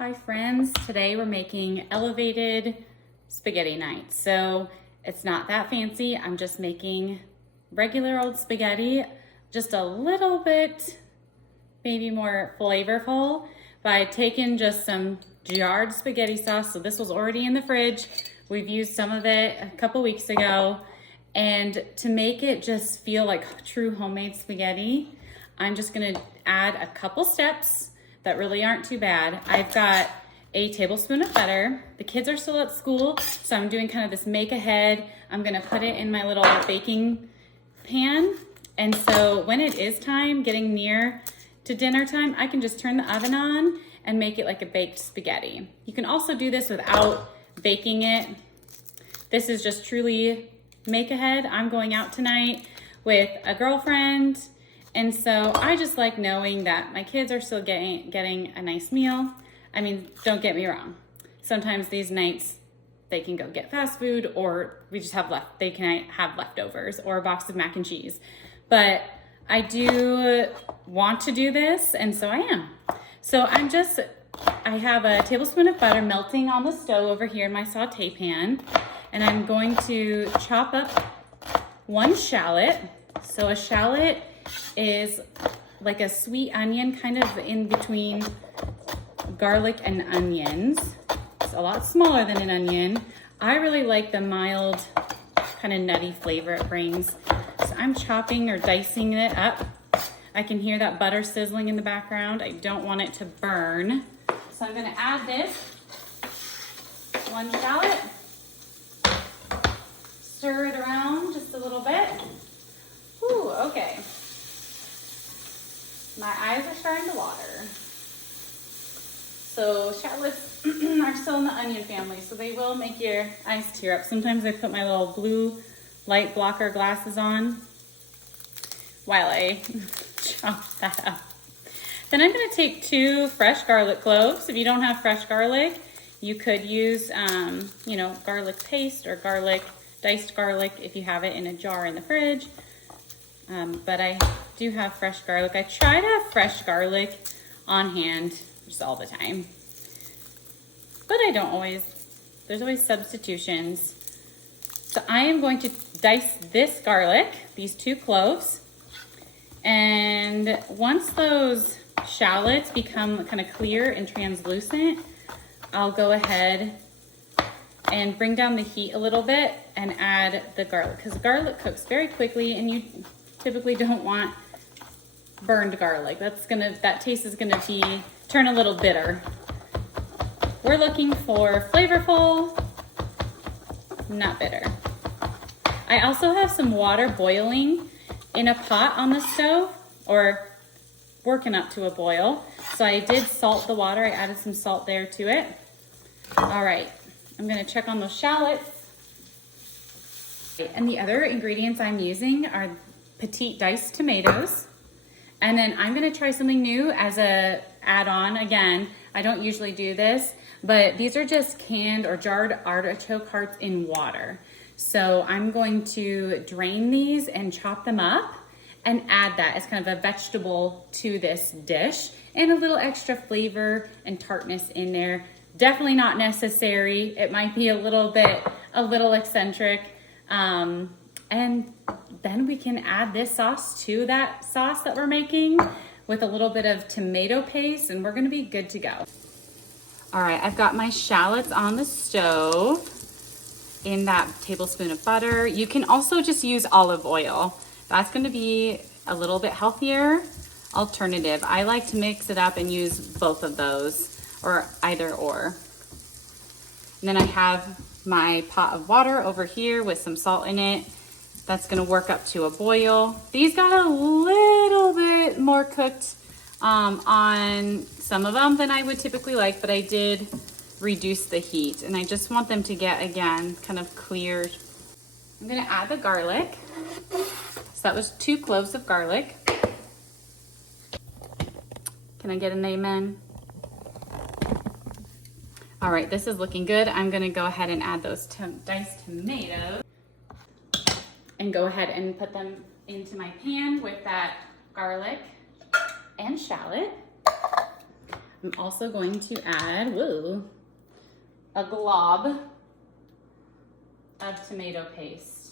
Hi friends, today we're making elevated spaghetti night. So it's not that fancy, I'm just making regular old spaghetti, just a little bit maybe more flavorful by taking just some jarred spaghetti sauce. So this was already in the fridge. We've used some of it a couple weeks ago. And to make it just feel like true homemade spaghetti, I'm just gonna add a couple steps that really aren't too bad. I've got a tablespoon of butter. The kids are still at school, so I'm doing kind of this make ahead. I'm gonna put it in my little baking pan. And so when it is time, getting near to dinner time, I can just turn the oven on and make it like a baked spaghetti. You can also do this without baking it. This is just truly make ahead. I'm going out tonight with a girlfriend, and so I just like knowing that my kids are still getting a nice meal. I mean, don't get me wrong. Sometimes these nights they can go get fast food, or we just have they can have leftovers or a box of mac and cheese. But I do want to do this, and so I am. So I have a tablespoon of butter melting on the stove over here in my saute pan, and I'm going to chop up one shallot. So a shallot is like a sweet onion, kind of in between garlic and onions. It's a lot smaller than an onion. I really like the mild, kind of nutty flavor it brings. So I'm chopping or dicing it up. I can hear that butter sizzling in the background. I don't want it to burn. So I'm gonna add this one shallot. Stir it around just a little bit. Ooh, okay. My eyes are starting to water. So shallots are still in the onion family, so they will make your eyes tear up. Sometimes I put my little blue light blocker glasses on while I chop that up. Then I'm gonna take 2 fresh garlic cloves. If you don't have fresh garlic, you could use garlic paste or diced garlic if you have it in a jar in the fridge. But I do have fresh garlic. I try to have fresh garlic on hand just all the time. But I don't always. There's always substitutions. So I am going to dice this garlic, these 2 cloves. And once those shallots become kind of clear and translucent, I'll go ahead and bring down the heat a little bit and add the garlic, because garlic cooks very quickly and you typically don't want burned garlic. That taste is gonna turn a little bitter. We're looking for flavorful, not bitter. I also have some water boiling in a pot on the stove, or working up to a boil. So I did salt the water. I added some salt there to it. All right, I'm gonna check on those shallots. And the other ingredients I'm using are petite diced tomatoes. And then I'm gonna try something new as a add-on. Again, I don't usually do this, but these are just canned or jarred artichoke hearts in water. So I'm going to drain these and chop them up and add that as kind of a vegetable to this dish, and a little extra flavor and tartness in there. Definitely not necessary. It might be a little eccentric. And then we can add this sauce to that sauce that we're making with a little bit of tomato paste, and we're gonna be good to go. All right, I've got my shallots on the stove in that tablespoon of butter. You can also just use olive oil. That's gonna be a little bit healthier alternative. I like to mix it up and use both of those, or either or. And then I have my pot of water over here with some salt in it. That's gonna work up to a boil. These got a little bit more cooked on some of them than I would typically like, but I did reduce the heat, and I just want them to get, again, kind of cleared. I'm gonna add the garlic. So that was 2 cloves of garlic. Can I get an amen? All right, this is looking good. I'm gonna go ahead and add those diced tomatoes and go ahead and put them into my pan with that garlic and shallot. I'm also going to add, whoa, a glob of tomato paste.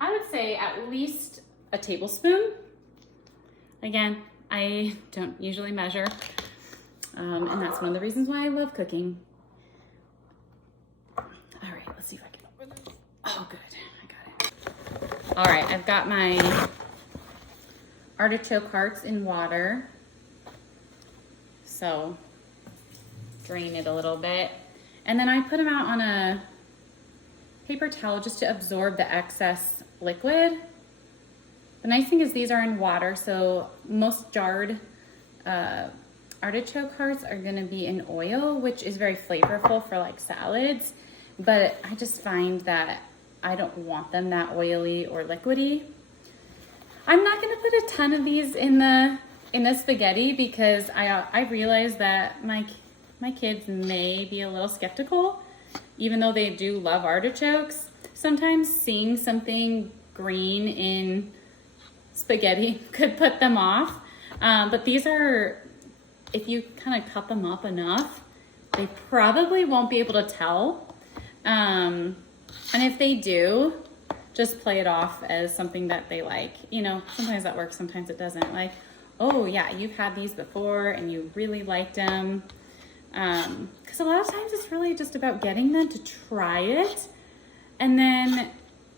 I would say at least a tablespoon. Again, I don't usually measure, and that's one of the reasons why I love cooking. All right, let's see if I can open this. Oh, good, I got it. All right, I've got my artichoke hearts in water. So drain it a little bit. And then I put them out on a paper towel just to absorb the excess liquid. The nice thing is these are in water, so most jarred artichoke hearts are gonna be in oil, which is very flavorful for like salads. But I just find that I don't want them that oily or liquidy. I'm not gonna put a ton of these in the spaghetti because I realize that my kids may be a little skeptical, even though they do love artichokes. Sometimes seeing something green in spaghetti could put them off. But these are, if you kind of cut them up enough, they probably won't be able to tell. And if they do, just play it off as something that they like. You know, sometimes that works, sometimes it doesn't. Like, oh yeah, you've had these before and you really liked them. Because a lot of times it's really just about getting them to try it. And then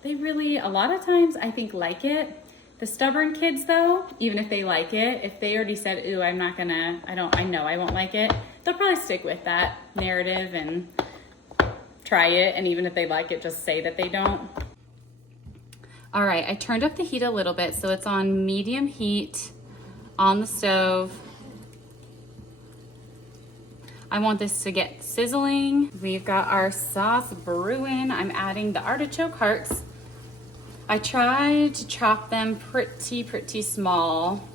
they really, a lot of times I think like it. The stubborn kids though, even if they like it, if they already said, ooh, I'm not gonna, I know I won't like it, they'll probably stick with that narrative and try it. And even if they like it, just say that they don't. All right, I turned up the heat a little bit, so it's on medium heat on the stove. I want this to get sizzling. We've got our sauce brewing. I'm adding the artichoke hearts. I tried to chop them pretty small.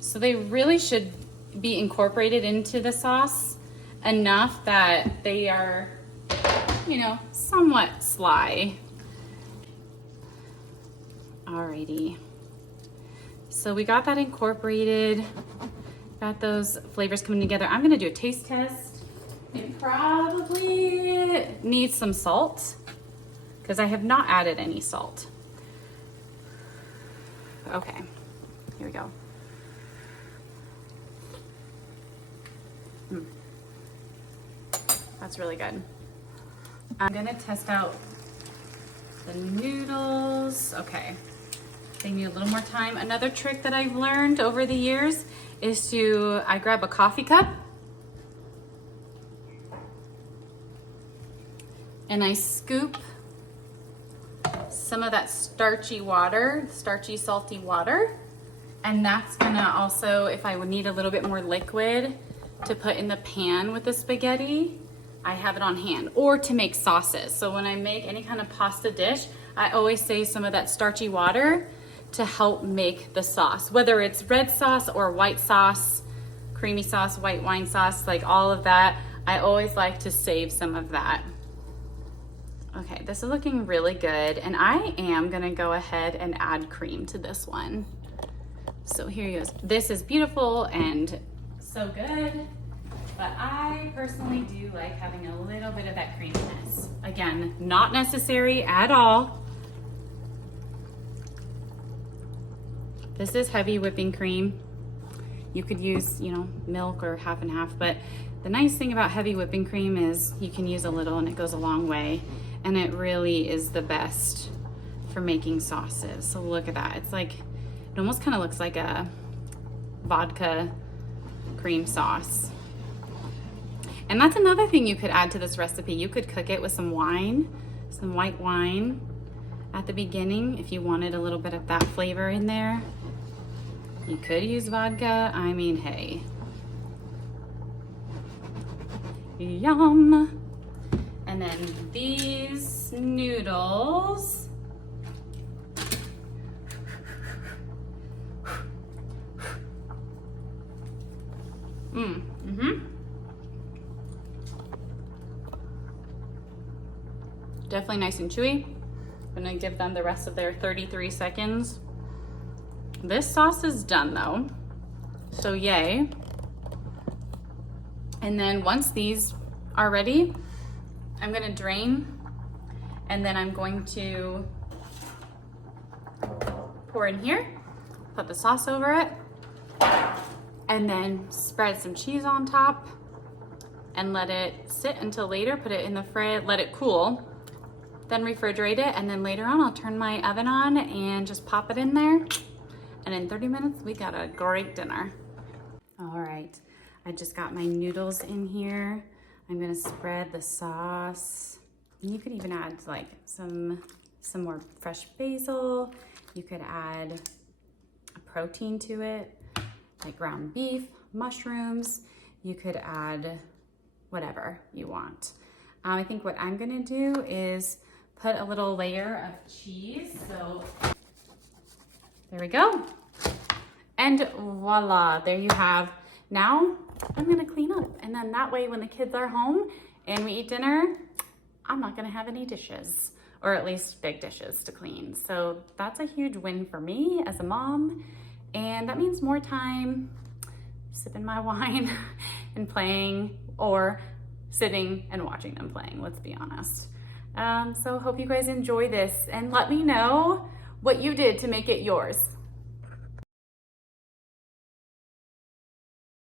So they really should be incorporated into the sauce enough that they are, you know, somewhat sly. Alrighty. So we got that incorporated. Got those flavors coming together. I'm gonna do a taste test. It probably needs some salt because I have not added any salt. Okay, here we go. That's really good. I'm gonna test out the noodles. Okay, they need a little more time. Another trick that I've learned over the years is I grab a coffee cup and I scoop some of that starchy water, starchy salty water, and that's gonna also, if I would need a little bit more liquid to put in the pan with the spaghetti, I have it on hand, or to make sauces. So when I make any kind of pasta dish, I always save some of that starchy water to help make the sauce, whether it's red sauce or white sauce, creamy sauce, white wine sauce, like all of that. I always like to save some of that. Okay, this is looking really good, and I am gonna go ahead and add cream to this one. So here he goes. This is beautiful and so good, but I personally do like having a little bit of that creaminess. Again, not necessary at all. This is heavy whipping cream. You could use, you know, milk or half and half, but the nice thing about heavy whipping cream is you can use a little and it goes a long way, and it really is the best for making sauces. So look at that. It's like, it almost kind of looks like a vodka cream sauce. And that's another thing you could add to this recipe. You could cook it with some wine, some white wine at the beginning if you wanted a little bit of that flavor in there. You could use vodka. I mean, hey. Yum. And then these noodles. Definitely nice and chewy. I'm gonna give them the rest of their 33 seconds. This sauce is done though, so yay. And then once these are ready, I'm gonna drain, and then I'm going to pour in here, put the sauce over it, and then spread some cheese on top and let it sit until later. Put it in the fridge, let it cool, then refrigerate it, and then later on I'll turn my oven on and just pop it in there. And in 30 minutes, we got a great dinner. All right, I just got my noodles in here. I'm gonna spread the sauce. And you could even add like some more fresh basil. You could add a protein to it, like ground beef, mushrooms. You could add whatever you want. I think what I'm gonna do is put a little layer of cheese. So there we go. And voila, there you have. Now I'm gonna clean up, and then that way when the kids are home and we eat dinner, I'm not gonna have any dishes, or at least big dishes to clean. So that's a huge win for me as a mom, and that means more time sipping my wine and playing, or sitting and watching them playing, let's be honest. So hope you guys enjoy this, and let me know what you did to make it yours.